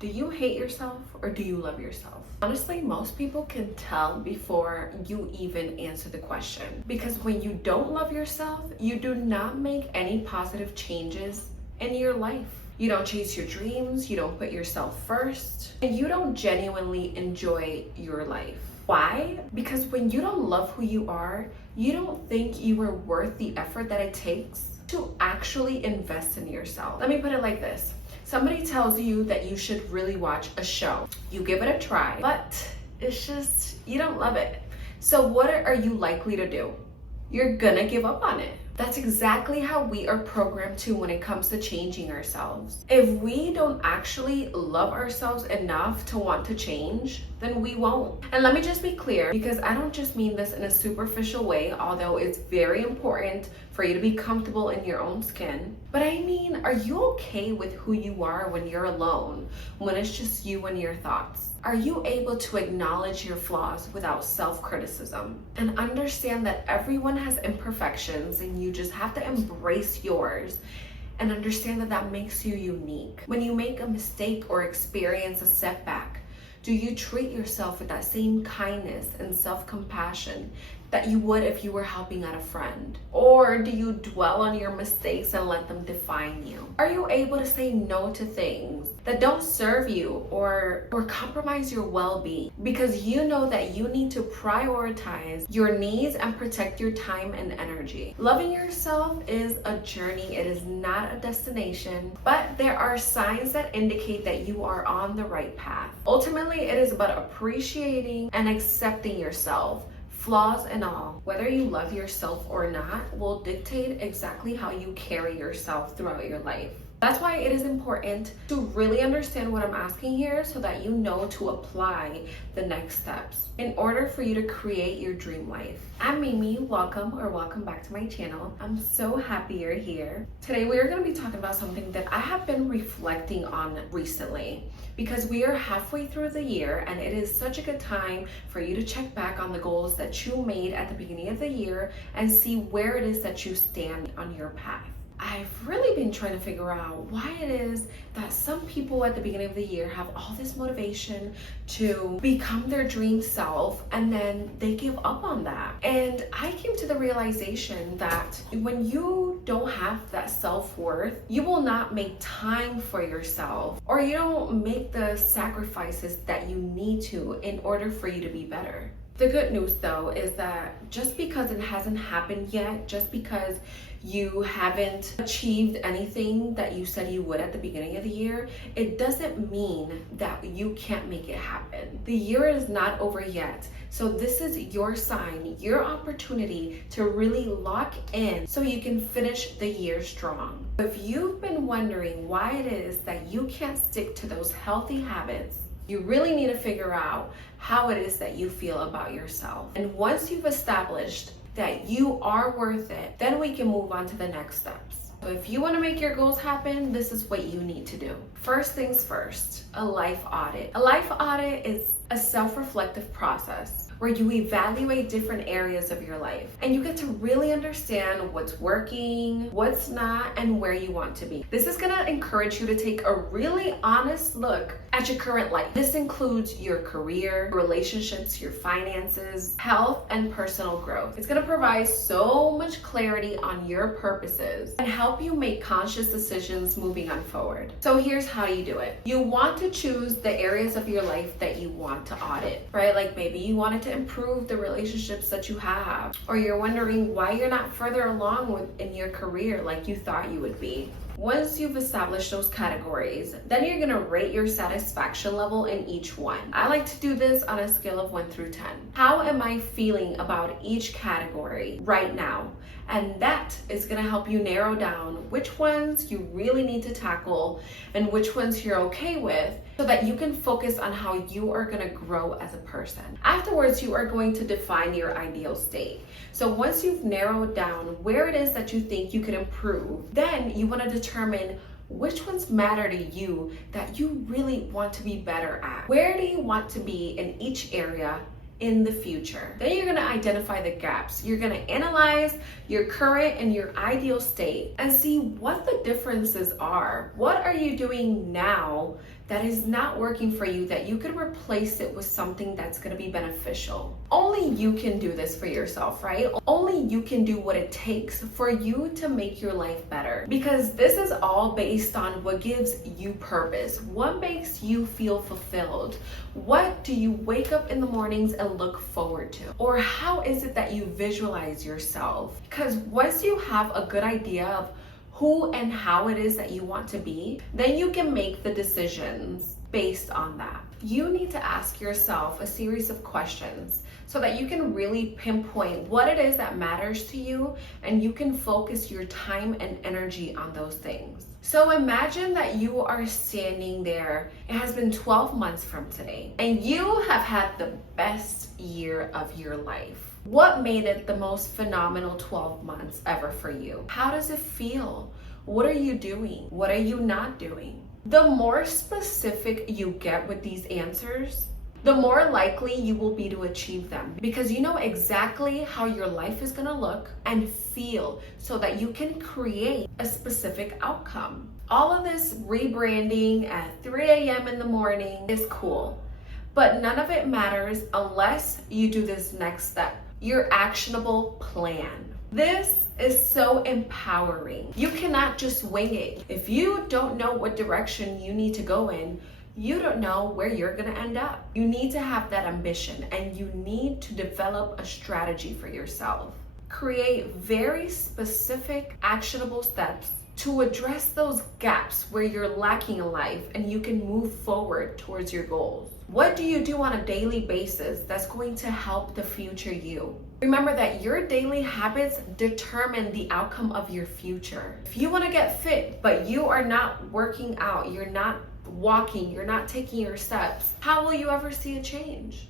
Do you hate yourself or do you love yourself? Honestly, most people can tell before you even answer the question. Because when you don't love yourself, you do not make any positive changes in your life. You don't chase your dreams, you don't put yourself first, and you don't genuinely enjoy your life. Why? Because when you don't love who you are, you don't think you are worth the effort that it takes to actually invest in yourself. Let me put it like this. Somebody tells you that you should really watch a show. You give it a try, but it's just, you don't love it. So what are you likely to do? You're gonna give up on it. That's exactly how we are programmed to when it comes to changing ourselves. If we don't actually love ourselves enough to want to change, then we won't. And let me just be clear, because I don't just mean this in a superficial way, although it's very important for you to be comfortable in your own skin. But I mean, are you okay with who you are when you're alone, when it's just you and your thoughts? Are you able to acknowledge your flaws without self-criticism and understand that everyone has imperfections and you just have to embrace yours and understand that that makes you unique? When you make a mistake or experience a setback, do you treat yourself with that same kindness and self-compassion that you would if you were helping out a friend? Or do you dwell on your mistakes and let them define you? Are you able to say no to things that don't serve you or compromise your well-being because you know that you need to prioritize your needs and protect your time and energy? Loving yourself is a journey. It is not a destination, but there are signs that indicate that you are on the right path. Ultimately, it is about appreciating and accepting yourself, flaws and all. Whether you love yourself or not will dictate exactly how you carry yourself throughout your life. That's why it is important to really understand what I'm asking here so that you know to apply the next steps in order for you to create your dream life. I'm Mimi, welcome back to my channel. I'm so happy you're here. Today we are going to be talking about something that I have been reflecting on recently, because we are halfway through the year and it is such a good time for you to check back on the goals that you made at the beginning of the year and see where it is that you stand on your path. I've really been trying to figure out why it is that some people at the beginning of the year have all this motivation to become their dream self and then they give up on that. And I came to the realization that when you don't have that self-worth, you will not make time for yourself, or you don't make the sacrifices that you need to in order for you to be better. The good news though is that just because it hasn't happened yet, just because you haven't achieved anything that you said you would at the beginning of the year, it doesn't mean that you can't make it happen. The year is not over yet. So this is your sign, your opportunity to really lock in so you can finish the year strong. If you've been wondering why it is that you can't stick to those healthy habits, you really need to figure out how it is that you feel about yourself. And once you've established that you are worth it, then we can move on to the next steps. So if you want to make your goals happen, this is what you need to do. First things first, a life audit. A life audit is a self-reflective process where you evaluate different areas of your life and you get to really understand what's working, what's not, and where you want to be. This is gonna encourage you to take a really honest look at your current life. This includes your career, relationships, your finances, health, and personal growth. It's gonna provide so much clarity on your purposes and help you make conscious decisions moving on forward. So here's how you do it. You want to choose the areas of your life that you want to audit, right? Like maybe you wanted to improve the relationships that you have, or you're wondering why you're not further along in your career like you thought you would be. Once you've established those categories, then you're gonna rate your satisfaction level in each one. I like to do this on a scale of 1 through 10. How am I feeling about each category right now? And that is gonna help you narrow down which ones you really need to tackle and which ones you're okay with, so that you can focus on how you are gonna grow as a person. Afterwards, you are going to define your ideal state. So once you've narrowed down where it is that you think you could improve, then you wanna determine which ones matter to you that you really want to be better at. Where do you want to be in each area in the future? Then you're gonna identify the gaps. You're gonna analyze your current and your ideal state and see what the differences are. What are you doing now that is not working for you, that you could replace it with something that's going to be beneficial. Only you can do this for yourself, right? Only you can do what it takes for you to make your life better, because this is all based on what gives you purpose. What makes you feel fulfilled? What do you wake up in the mornings and look forward to? Or how is it that you visualize yourself? Because once you have a good idea of who and how it is that you want to be, then you can make the decisions based on that. You need to ask yourself a series of questions so that you can really pinpoint what it is that matters to you, and you can focus your time and energy on those things. So imagine that you are standing there. It has been 12 months from today, and you have had the best year of your life. What made it the most phenomenal 12 months ever for you? How does it feel? What are you doing? What are you not doing? The more specific you get with these answers, the more likely you will be to achieve them, because you know exactly how your life is going to look and feel so that you can create a specific outcome. All of this rebranding at 3 a.m. in the morning is cool, but none of it matters unless you do this next step, your actionable plan. This is so empowering. You cannot just wing it. If you don't know what direction you need to go in, you don't know where you're going to end up. You need to have that ambition, and you need to develop a strategy for yourself. Create very specific, actionable steps to address those gaps where you're lacking in life, and you can move forward towards your goals. What do you do on a daily basis that's going to help the future you? Remember that your daily habits determine the outcome of your future. If you want to get fit, but you are not working out, you're not walking, you're not taking your steps, how will you ever see a change?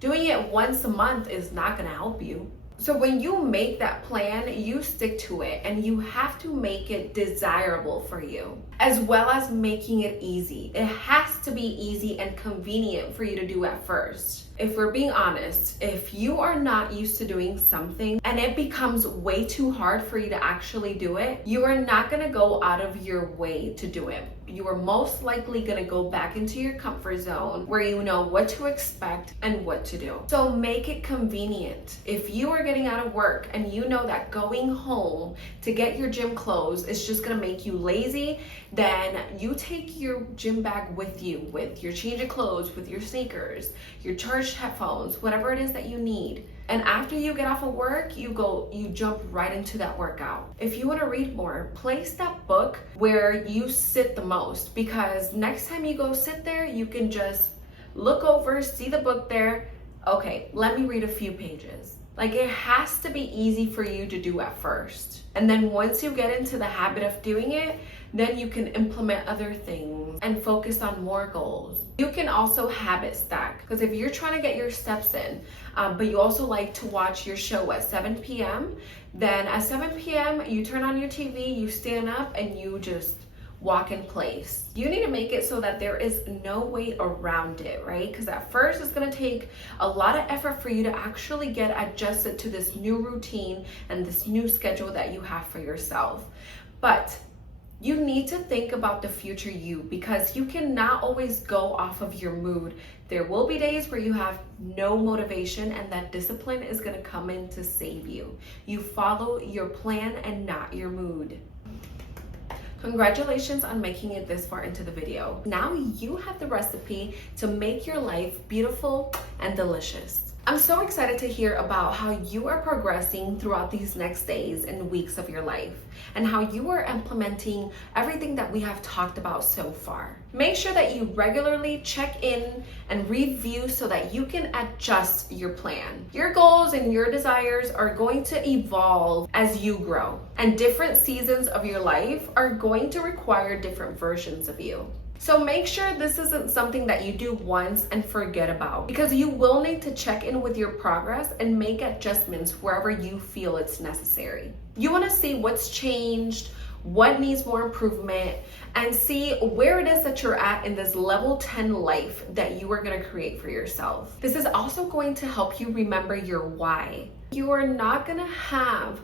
Doing it once a month is not going to help you. So when you make that plan, you stick to it, and you have to make it desirable for you, as well as making it easy. It has to be easy and convenient for you to do at first. If we're being honest, if you are not used to doing something and it becomes way too hard for you to actually do it, you are not going to go out of your way to do it. You are most likely going to go back into your comfort zone where you know what to expect and what to do. So make it convenient. If you are getting out of work and you know that going home to get your gym clothes is just going to make you lazy, then you take your gym bag with you, with your change of clothes, with your sneakers, your charged headphones, whatever it is that you need. And after you get off of work, you jump right into that workout. If you want to read more, place that book where you sit the most, because next time you go sit there, you can just look over, see the book there. Okay, let me read a few pages. Like, it has to be easy for you to do at first. And then once you get into the habit of doing it, then you can implement other things and focus on more goals. You can also habit stack, because if you're trying to get your steps in, but you also like to watch your show at 7 p.m., then at 7 p.m. you turn on your TV, you stand up, and you just walk in place. You need to make it so that there is no way around it, right? Because at first it's going to take a lot of effort for you to actually get adjusted to this new routine and this new schedule that you have for yourself. But you need to think about the future you, because you cannot always go off of your mood. There will be days where you have no motivation, and that discipline is going to come in to save you. You follow your plan and not your mood. Congratulations on making it this far into the video. Now you have the recipe to make your life beautiful and delicious. I'm so excited to hear about how you are progressing throughout these next days and weeks of your life, and how you are implementing everything that we have talked about so far. Make sure that you regularly check in and review so that you can adjust your plan. Your goals and your desires are going to evolve as you grow, and different seasons of your life are going to require different versions of you. So make sure this isn't something that you do once and forget about, because you will need to check in with your progress and make adjustments wherever you feel it's necessary. You want to see what's changed, what needs more improvement, and see where it is that you're at in this level 10 life that you are going to create for yourself. This is also going to help you remember your why. You are not going to have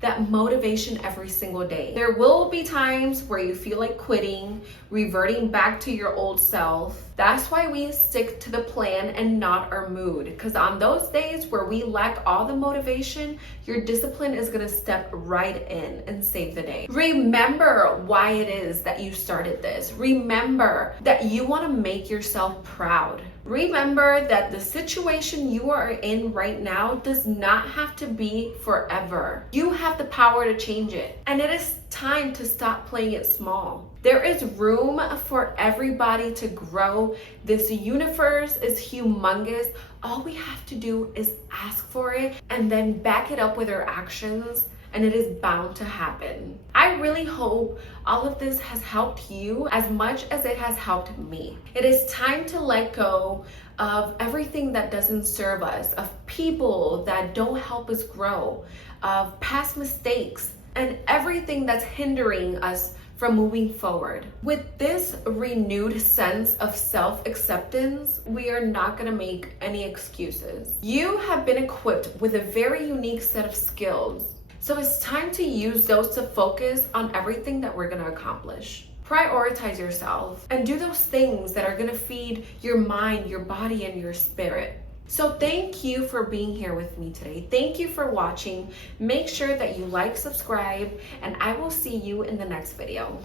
that motivation every single day. There will be times where you feel like quitting, reverting back to your old self. That's why we stick to the plan and not our mood. Because on those days where we lack all the motivation, your discipline is gonna step right in and save the day. Remember why it is that you started this. Remember that you wanna make yourself proud. Remember that the situation you are in right now does not have to be forever. You have the power to change it. And it is time to stop playing it small. There is room for everybody to grow. This universe is humongous. All we have to do is ask for it and then back it up with our actions, and it is bound to happen. I really hope all of this has helped you as much as it has helped me. It is time to let go of everything that doesn't serve us, of people that don't help us grow, of past mistakes, and everything that's hindering us from moving forward. With this renewed sense of self-acceptance, we are not gonna make any excuses. You have been equipped with a very unique set of skills. So it's time to use those to focus on everything that we're gonna accomplish. Prioritize yourself and do those things that are gonna feed your mind, your body, and your spirit. So thank you for being here with me today. Thank you for watching. Make sure that you like, subscribe, and I will see you in the next video.